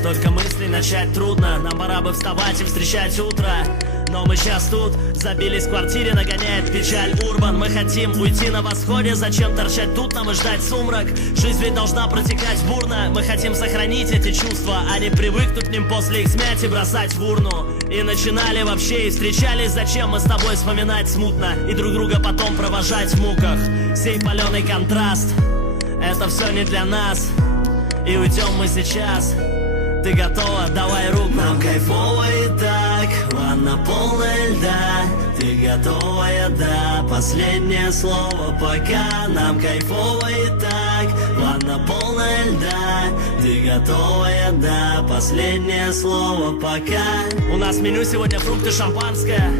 Столько мыслей начать трудно. Нам пора бы вставать и встречать утро. Но мы сейчас тут, забились в квартире, нагоняет печаль урбан. Мы хотим уйти на восходе, зачем торчать тут нам и ждать сумрак? Жизнь ведь должна протекать бурно. Мы хотим сохранить эти чувства, а не привыкнуть к ним после их смерти бросать в урну. И начинали вообще, и встречались, зачем мы с тобой вспоминать смутно и друг друга потом провожать в муках. Сей паленый контраст, это все не для нас. И уйдем мы сейчас. Ты готова? Давай руку. Нам кайфово и так, ванна полная льда. Ты готовая, да, последнее слово пока. Нам кайфово и так, ванна полная льда. Ты готовая, да, последнее слово пока. У нас в меню сегодня фрукты, шампанское.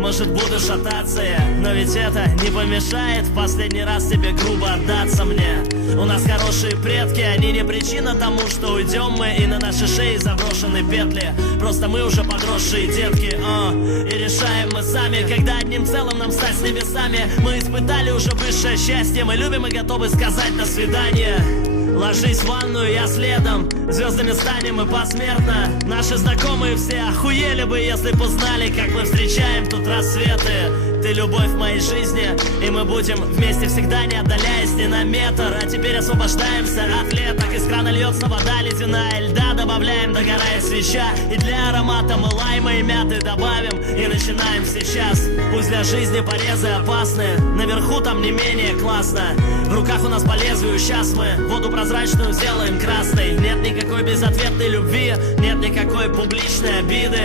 Может, буду шататься я, но ведь это не помешает в последний раз тебе грубо отдаться мне. У нас хорошие предки, они не причина тому, что уйдем мы, и на наши шеи заброшены петли. Просто мы уже подросшие детки, и решаем мы сами, когда одним целым нам стать с небесами. Мы испытали уже высшее счастье, мы любим и готовы сказать до свидания. Ложись в ванную, я следом. Звездами станем мы посмертно. Наши знакомые все охуели бы, если б узнали, как мы встречаем тут рассветы. Ты любовь в моей жизни, и мы будем вместе всегда, не отдаляясь ни на метр. А теперь освобождаемся от леток. Из крана льется вода ледяная, льда добавляем, догорает свеча. И для аромата мы лайма и мяты добавим. И начинаем сейчас. Пусть для жизни порезы опасны, наверху там не менее классно. В руках у нас по лезвию, сейчас мы воду прозрачную сделаем красной. Нет никакой безответной любви, нет никакой публичной обиды.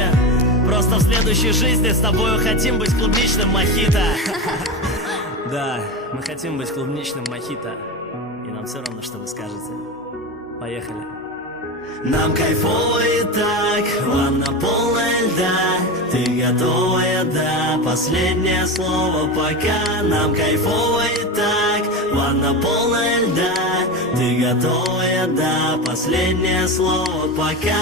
Просто в следующей жизни с тобою хотим быть клубничным мохито. Да, мы хотим быть клубничным мохито. И нам все равно, что вы скажете. Поехали. Нам кайфово и так, ванна полная льда. Ты готовая, да, последнее слово пока. Нам кайфово и так, ванна полная льда. Ты готовая, да, последнее слово пока.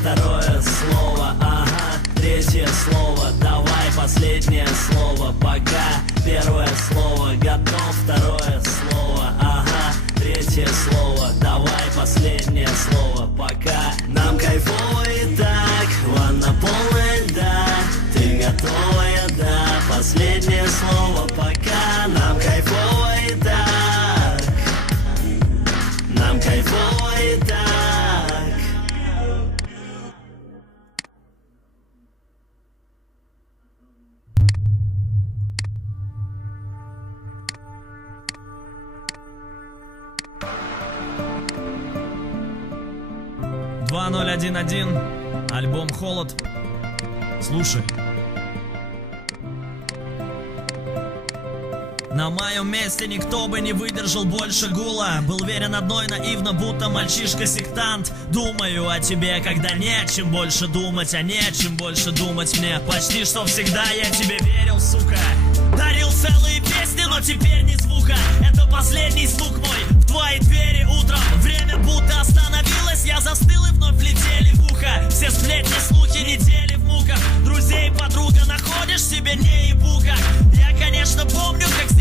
Второе слово, ага, третье слово, давай последнее слово пока. Первое слово готов, второе слово, ага, третье слово, давай последнее слово пока. Нам кайфово и так, ванна полная льда. Ты готовая, да, последнее слово пока. Нам кайфово и так, нам кайфово и так. Альбом «Холод». Слушай. На моем месте никто бы не выдержал больше гула. Был верен одной наивно, будто мальчишка-сектант. Думаю о тебе, когда не о чем больше думать, а не о чем больше думать мне. Почти что всегда я тебе верил, сука. Дарил целые песни, но теперь ни звука. Это последний стук мой в твои двери утром. Время будто остановилось, я застыл и вновь летели в ухо. Все сплетни, слухи, недели в муках. Друзей, подруга, находишь себе не и бука. Я, конечно, помню, как